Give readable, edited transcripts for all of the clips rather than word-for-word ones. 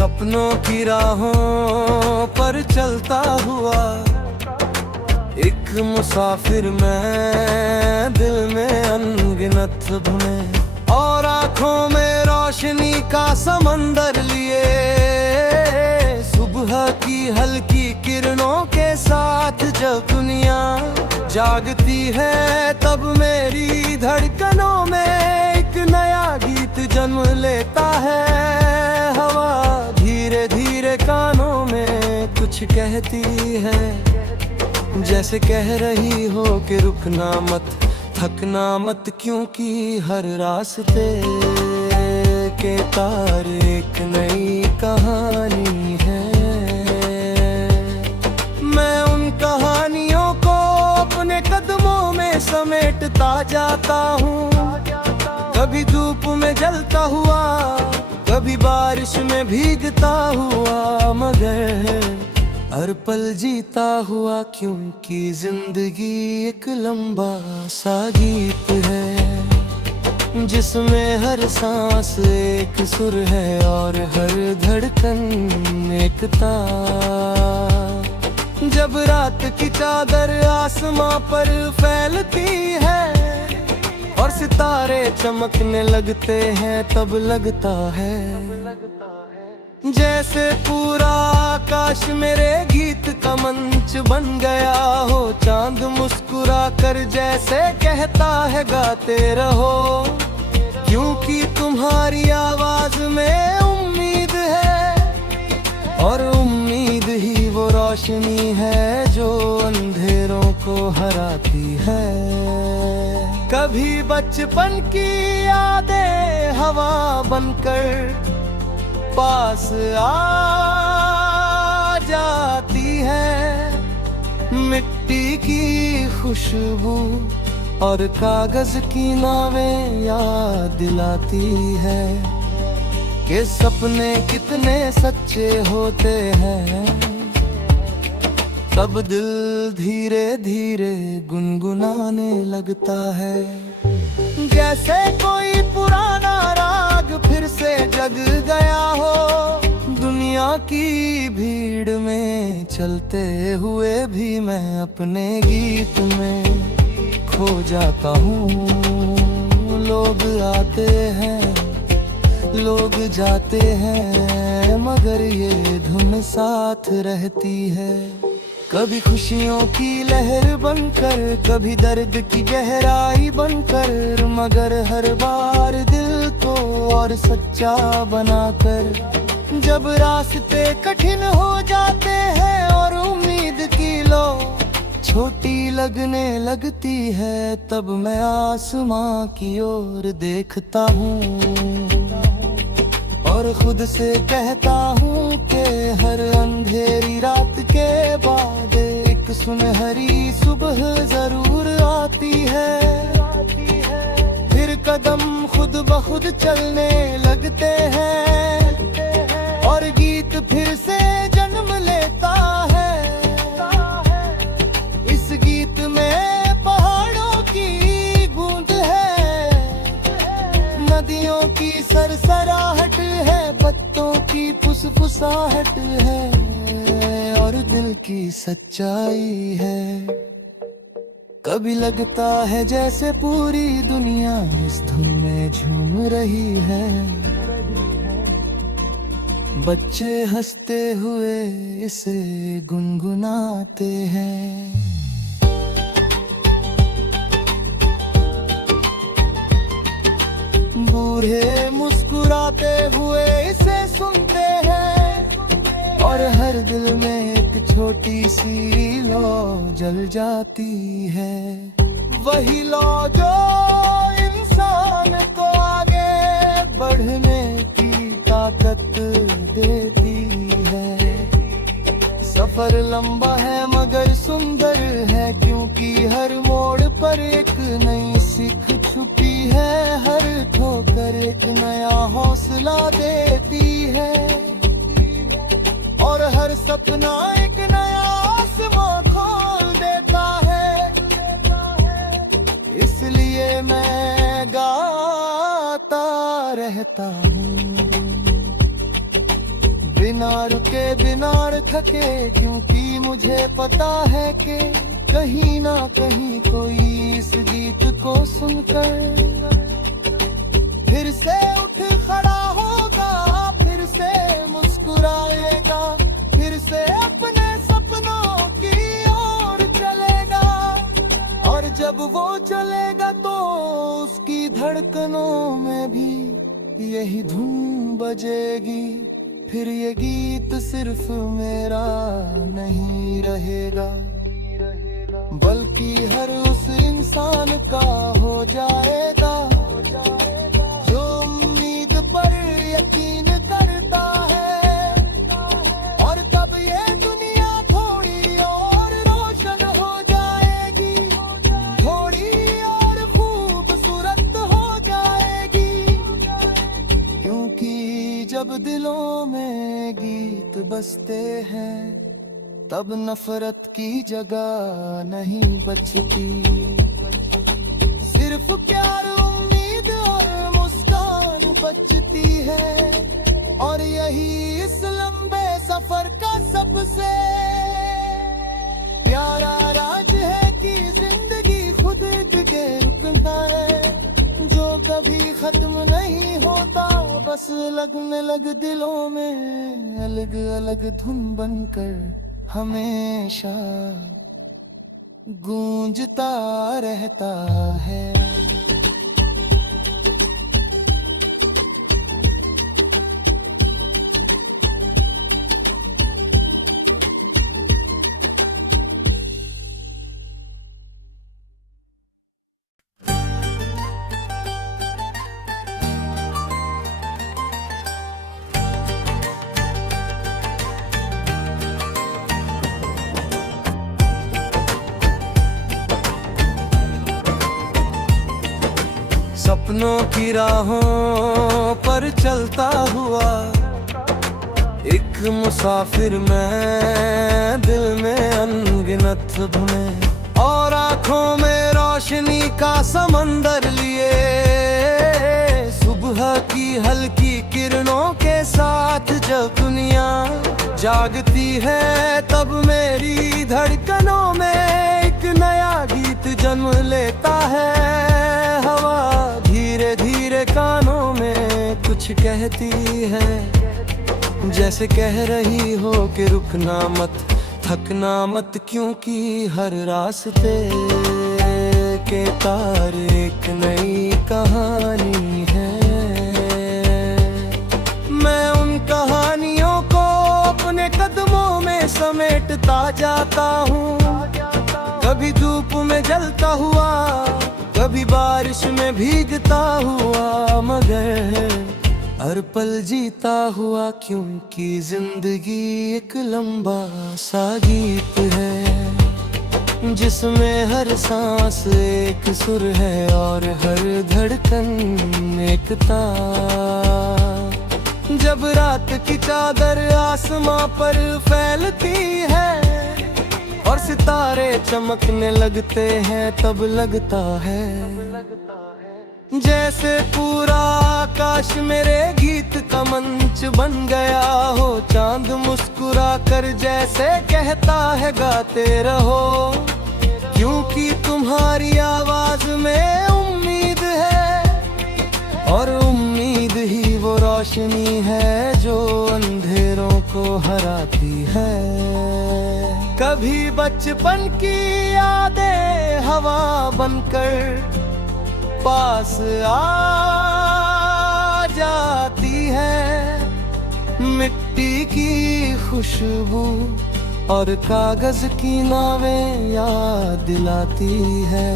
सपनों की राहों पर चलता हुआ एक मुसाफिर मैं, दिल में अनगिनत धुनें और आँखों में रोशनी का समंदर लिए। सुबह की हल्की किरणों के साथ जब दुनिया जागती है, तब मेरी धड़कनों में एक नया गीत जन्म लेता है। हवा धीरे धीरे कानों में कुछ कहती है, जैसे कह रही हो कि रुकना मत, थकना मत, क्योंकि हर रास्ते के तार एक नई कहानी है। मैं उन कहानियों को अपने कदमों में समेटता जाता हूँ, कभी धूप में जलता हुआ, कभी बारिश में भीगता हुआ, मगर हर पल जीता हुआ, क्योंकि जिंदगी एक लंबा सा गीत है, जिसमें हर सांस एक सुर है और हर धड़कन एक तार। जब रात की चादर आसमां पर फैलती है और सितारे चमकने लगते हैं, तब लगता है जैसे पूरा आकाश मेरे गीत का मंच बन गया हो। चांद मुस्कुरा कर जैसे कहता है गाते रहो, क्योंकि तुम्हारी आवाज में उम्मीद है, और उम्मीद ही वो रोशनी है जो अंधेरों को हराती है। कभी बचपन की यादें हवा बनकर पास आ जाती है, मिट्टी की खुशबू और कागज की नावें याद दिलाती है कि सपने कितने सच्चे होते हैं। तब दिल धीरे धीरे गुनगुनाने लगता है, जैसे कोई पुराना राग फिर से जग गया हो। दुनिया की भीड़ में चलते हुए भी मैं अपने गीत में खो जाता हूँ। लोग आते हैं, लोग जाते हैं, मगर ये धुन साथ रहती है। कभी खुशियों की लहर बनकर, कभी दर्द की गहराई बनकर, मगर हर बार दिल को और सच्चा बनाकर। जब रास्ते कठिन हो जाते हैं और उम्मीद की लो छोटी लगने लगती है, तब मैं आसमां की ओर देखता हूँ और खुद से कहता हूँ कि हर अंधेरी रात के बाद एक सुनहरी सुबह जरूर आती है। फिर कदम खुद ब खुद चलने लगते हैं और गीत फिर से जन्म लेता है। इस गीत में पहाड़ों की गूंज है, नदियों की सरसराहट है, पत्तों की फुसफुसाहट है और दिल की सच्चाई है। कभी लगता है जैसे पूरी दुनिया इस धुन में झूम रही है। बच्चे हंसते हुए इसे गुनगुनाते हैं। बूढ़े मुस्कुराते हुए इसे सुनते हैं और हर दिल में एक छोटी सी लौ जल जाती है। वही लौ जो इंसान को आगे बढ़ने की ताकत देती है। सफर लंबा है मगर सुंदर है, क्योंकि हर मोड़ पर एक नई सीख छुपी है। हर ठोकर एक नया हौसला देती है और हर सपना एक नया आसमां खोल देता है। इसलिए मैं गाता रहता हूँ, बिना रुके बिना थके, क्योंकि मुझे पता है कि कहीं ना कहीं कोई इस गीत को सुनकर फिर से उठ खड़ा होगा, फिर से मुस्कुराएगा, फिर से अपने सपनों की ओर चलेगा। और जब वो चलेगा तो उसकी धड़कनों में भी यही धुन बजेगी। फिर ये गीत सिर्फ मेरा नहीं रहेगा, बल्कि हर उस इंसान का हो जाएगा जो उम्मीद पर यकीन करता है। और तब ये दुनिया थोड़ी और रोशन हो जाएगी, थोड़ी और खूबसूरत हो जाएगी। क्योंकि जब दिलों में गीत बजते हैं तब नफरत की जगह नहीं बचती, सिर्फ प्यार, उम्मीद और मुस्कान बचती है। और यही इस लंबे सफर का सबसे प्यारा राज है कि जिंदगी खुद के रुकता है, जो कभी खत्म नहीं होता, बस लगने लग दिलों में अलग अलग धुन बनकर हमेशा गूंजता रहता है। सपनों की राहों पर चलता हुआ एक मुसाफिर मैं, दिल में अनगिनत धुनें और आँखों में रोशनी का समंदर लिए। सुबह की हल्की किरणों के साथ जब दुनिया जागती है, तब मेरी धड़कनों में एक नया गीत जन्म लेता है। हवा धीरे धीरे कानों में कुछ कहती है, जैसे कह रही हो कि रुकना मत, थकना मत, क्योंकि हर रास्ते के तार एक नई कहानी है। मैं उन कहानियों को अपने कदमों में समेटता जाता हूँ, कभी धूप में जलता हुआ, कभी बारिश में भीगता हुआ, मगर हर पल जीता हुआ, क्योंकि जिंदगी एक लंबा सा गीत है, जिसमें हर सांस एक सुर है और हर धड़कन एक तार। जब रात की चादर आसमां पर फैलती है और सितारे चमकने लगते हैं, तब लगता है जैसे पूरा आकाश मेरे गीत का मंच बन गया हो। चांद मुस्कुरा कर जैसे कहता है गाते रहो, क्योंकि तुम्हारी आवाज में उम्मीद है, और उम्मीद ही वो रोशनी है जो अंधेरों को हराती है। कभी बचपन की यादें हवा बनकर पास आ जाती है, मिट्टी की खुशबू और कागज की नावें याद दिलाती है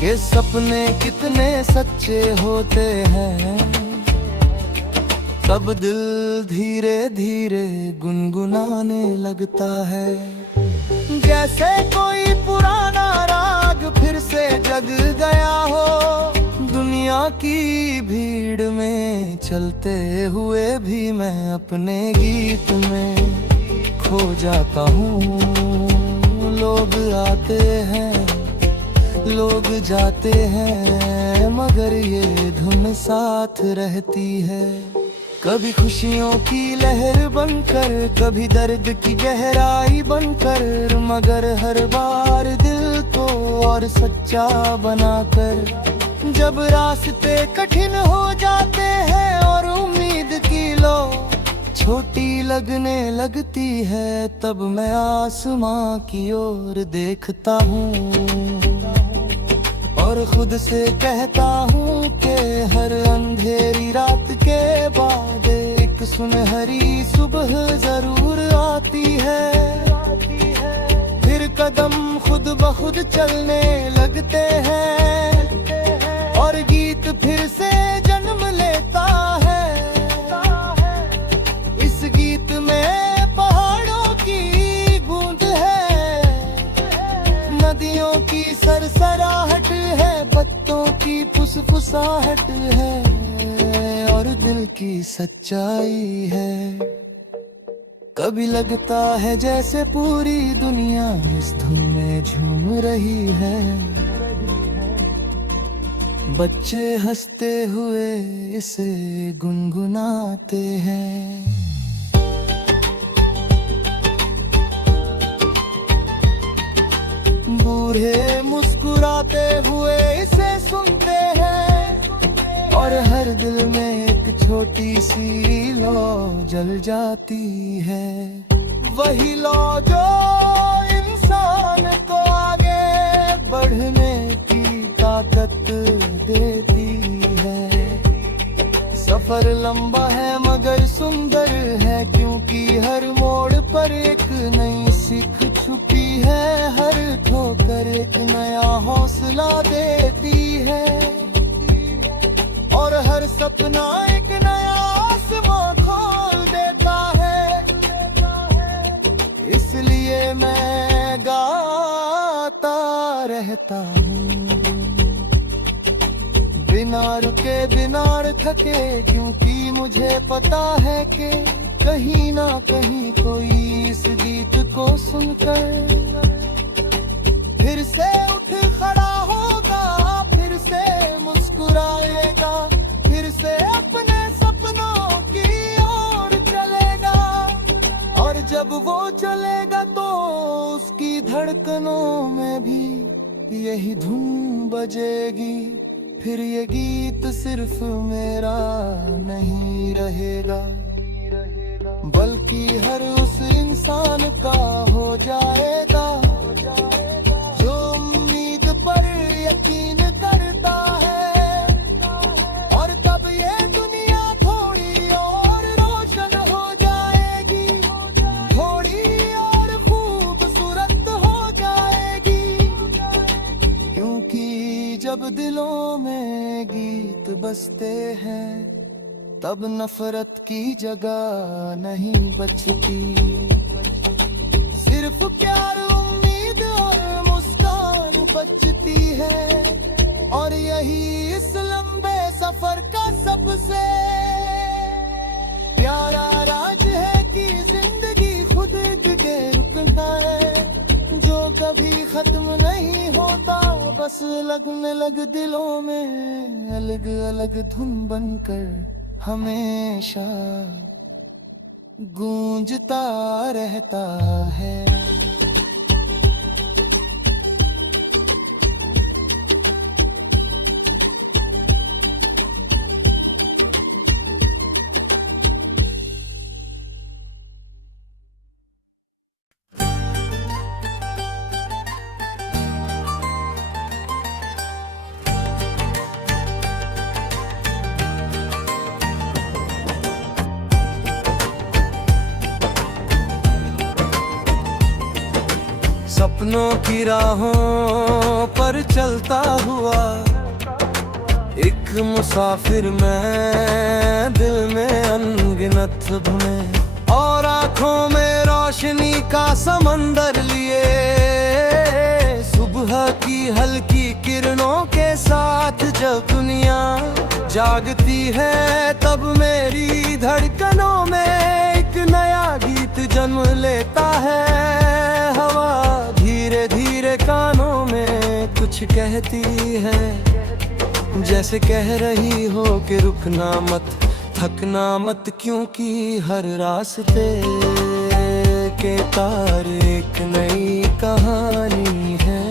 कि सपने कितने सच्चे होते हैं। तब दिल धीरे धीरे गुनगुनाने लगता है, जैसे कोई पुराना राग फिर से जग गया हो। दुनिया की भीड़ में चलते हुए भी मैं अपने गीत में खो जाता हूँ। लोग आते हैं, लोग जाते हैं, मगर ये धुन साथ रहती है। कभी खुशियों की लहर बनकर, कभी दर्द की गहराई बनकर, मगर हर बार दिल को और सच्चा बनाकर। जब रास्ते कठिन हो जाते हैं और उम्मीद की लो छोटी लगने लगती है, तब मैं आसमां की ओर देखता हूँ और खुद से कहता हूँ कि हर अंधेरी रात के बाद एक सुनहरी सुबह जरूर आती है। फिर कदम खुद ब खुद चलने लगते हैं और गीत फिर से जन्म लेता है। इस गीत में पहाड़ों की गूंज है, नदियों की सरसराहट है, पत्तों की फुसफुसाहट है और दिल की सच्चाई है। कभी लगता है जैसे पूरी दुनिया इस धुन में झूम रही है। बच्चे हंसते हुए इसे गुनगुनाते हैं। बूढ़े मुस्कुराते हुए इसे सुनते हैं और हर दिल में एक छोटी सी लौ जल जाती है। वही लौ जो इंसान को आगे बढ़ने की ताकत देती है। सफर लंबा है मगर सुंदर है, क्योंकि हर मोड़ पर एक नई सीख छुपी है। हर ठोकर एक नया हौसला देती है और हर सपना एक नया आसमां खोल देता है। इसलिए मैं गाता रहता हूँ बिना रुके बिना थके, क्योंकि मुझे पता है कि कहीं ना कहीं कोई इस गीत को सुनकर फिर से उठ खड़ा होगा, फिर से मुस्कुराएगा, फिर से अपने सपनों की ओर चलेगा। और जब वो चलेगा तो उसकी धड़कनों में भी यही धुन बजेगी। फिर ये गीत सिर्फ मेरा नहीं रहेगा, बल्कि हर उस इंसान का हो जाएगा जो उम्मीद पर यकीन करता है। और तब ये दुनिया थोड़ी और रोशन हो जाएगी, थोड़ी और खूबसूरत हो जाएगी। क्योंकि जब दिलों में गीत बजते हैं तब नफरत की जगह नहीं बचती। सिर्फ प्यार, उम्मीद और मुस्कान बचती है। और यही इस लंबे सफर का सबसे प्यारा राज है कि जिंदगी खुद के रुकता है, जो कभी खत्म नहीं होता, बस लगने लग दिलों में अलग अलग धुन बनकर हमेशा गूंजता रहता है। सपनों की राहों पर चलता हुआ एक मुसाफिर मैं, दिल में अनगिनत धुनें और आँखों में रोशनी का समंदर लिए। सुबह की हल्की किरणों के साथ जब दुनिया जागती है, तब मेरी धड़कनों में एक नया गीत जन्म लेता है। हवा धीरे धीरे कानों में कुछ कहती है, जैसे कह रही हो कि रुकना मत, थकना मत क्योंकि हर रास्ते के तार एक नई कहानी है।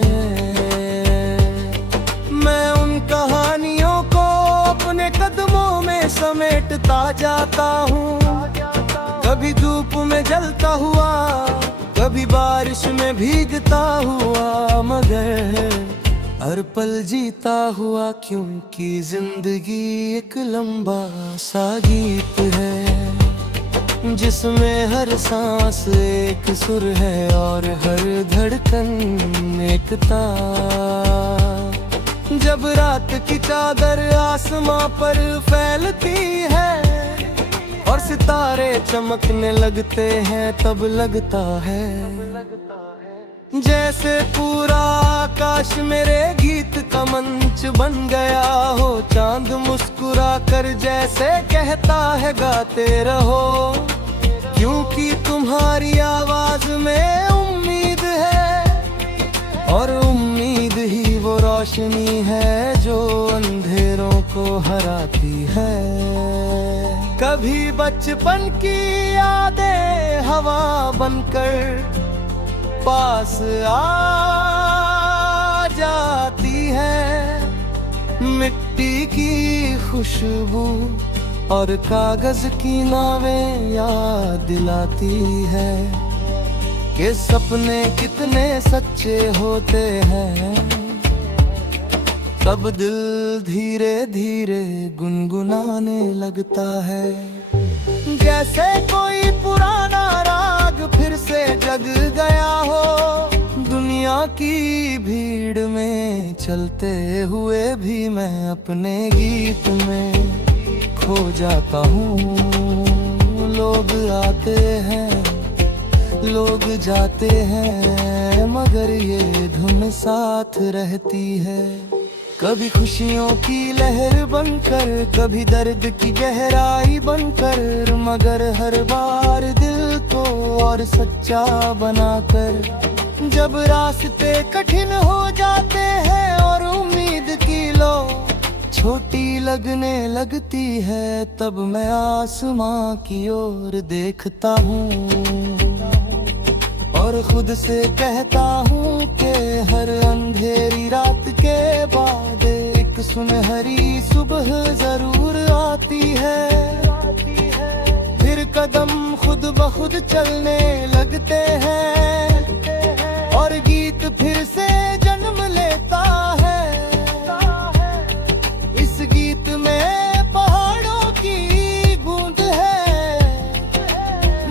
मैं उन कहानियों को अपने कदमों में समेटता जाता हूँ। कभी धूप में जलता हुआ, कभी बारिश में भीगता हुआ, मगर हर पल जीता हुआ, क्योंकि जिंदगी एक लंबा सा गीत है जिसमें हर सांस एक सुर है और हर धड़कन एक तार। जब रात की चादर आसमां पर फैलती है और सितारे चमकने लगते हैं, तब लगता है जैसे पूरा आकाश मेरे गीत का मंच बन गया हो। चांद मुस्कुरा कर जैसे कहता है गाते रहो, क्योंकि तुम्हारी आवाज में उम्मीद है और उम्मीद ही वो रोशनी है जो अंधेरों को हराती है। कभी बचपन की यादें हवा बनकर पास आ जाती है, मिट्टी की खुशबू और कागज की नावें याद दिलाती है कि सपने कितने सच्चे होते हैं। तब दिल धीरे धीरे गुनगुनाने लगता है, जैसे कोई पुराना राग फिर से जग गया हो। दुनिया की भीड़ में चलते हुए भी मैं अपने गीत में खो जाता हूँ। लोग आते हैं, लोग जाते हैं, मगर ये धुन साथ रहती है। कभी खुशियों की लहर बनकर, कभी दर्द की गहराई बनकर, मगर हर बार दिल को और सच्चा बनाकर। जब रास्ते कठिन हो जाते हैं और उम्मीद की लो छोटी लगने लगती है, तब मैं आसमां की ओर देखता हूँ और खुद से कहता हूँ कि हर अंधेरी रात के बाद एक सुनहरी सुबह जरूर आती है। फिर कदम खुद ब खुद चलने लगते हैं और गीत फिर से जन्म लेता है। इस गीत में पहाड़ों की गूंज है,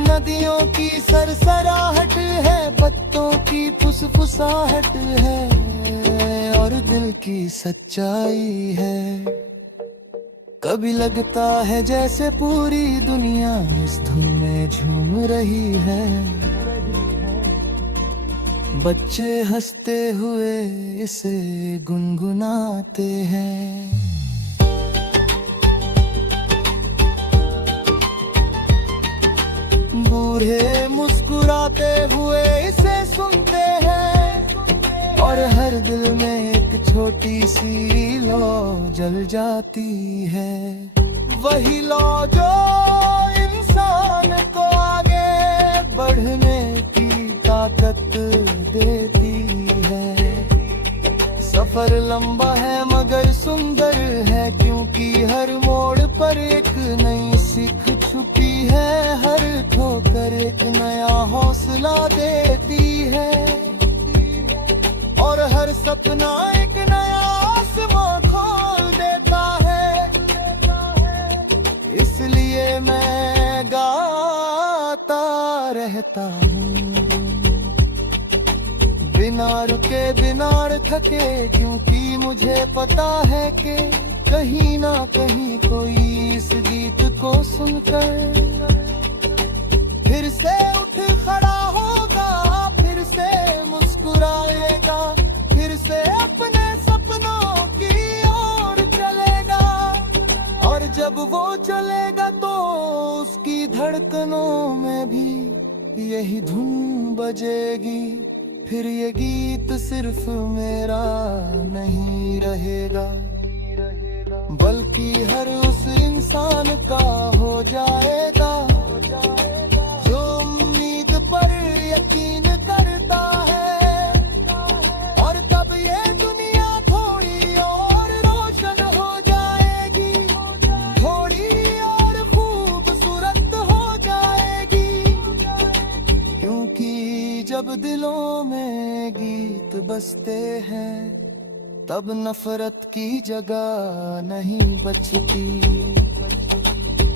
नदियों की सरसराहट है, पत्तों की फुसफुसाहट है और दिल की सच्चाई है। कभी लगता है जैसे पूरी दुनिया इस धुन में झूम रही है। बच्चे हंसते हुए इसे गुनगुनाते हैं। बूढ़े मुस्कुराते हुए इसे सुनते हैं और हर दिल में एक छोटी सी लौ जल जाती है। वही लौ जो इंसान को आगे बढ़ने की ताकत देती है। सफर लंबा है मगर सुंदर है, क्योंकि हर मोड़ पर एक नई सीख छुपी है। हर ठोकर एक नया हौसला देती है और हर सपना एक नया आसमां खोल देता है। इसलिए मैं गाता रहता हूँ, बिना रुके बिना थके, क्योंकि मुझे पता है कि कहीं ना कहीं कोई इस गीत को सुनकर फिर से उठ खड़ा होगा, फिर से मुस्कुराएगा, फिर से अपने सपनों की ओर चलेगा। और जब वो चलेगा तो उसकी धड़कनों में भी यही धुन बजेगी। फिर ये गीत सिर्फ मेरा नहीं रहेगा, बल्कि हर उस इंसान का हो जाएगा जो उम्मीद पर यकीन करता है। और तब ये दुनिया थोड़ी और रोशन हो जाएगी, थोड़ी और खूबसूरत हो जाएगी। क्योंकि जब दिलों में गीत बजते हैं तब नफरत की जगह नहीं बचती।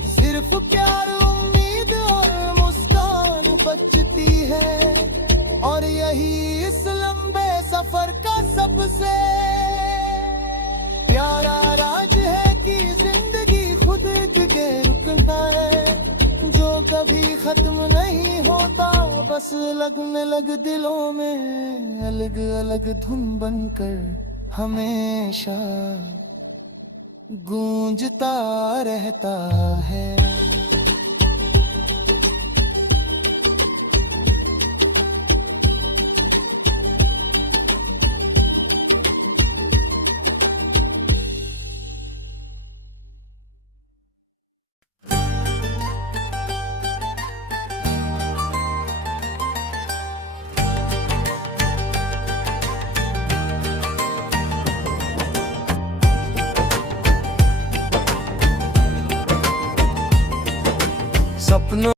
सिर्फ प्यार, उम्मीद और मुस्कान बचती है। और यही इस लंबे सफर का सबसे प्यारा राज है कि जिंदगी खुद के रुकना है जो कभी खत्म नहीं होता। बस लगने लग दिलों में अलग अलग धुन बनकर हमेशा गूंजता रहता है। सपनों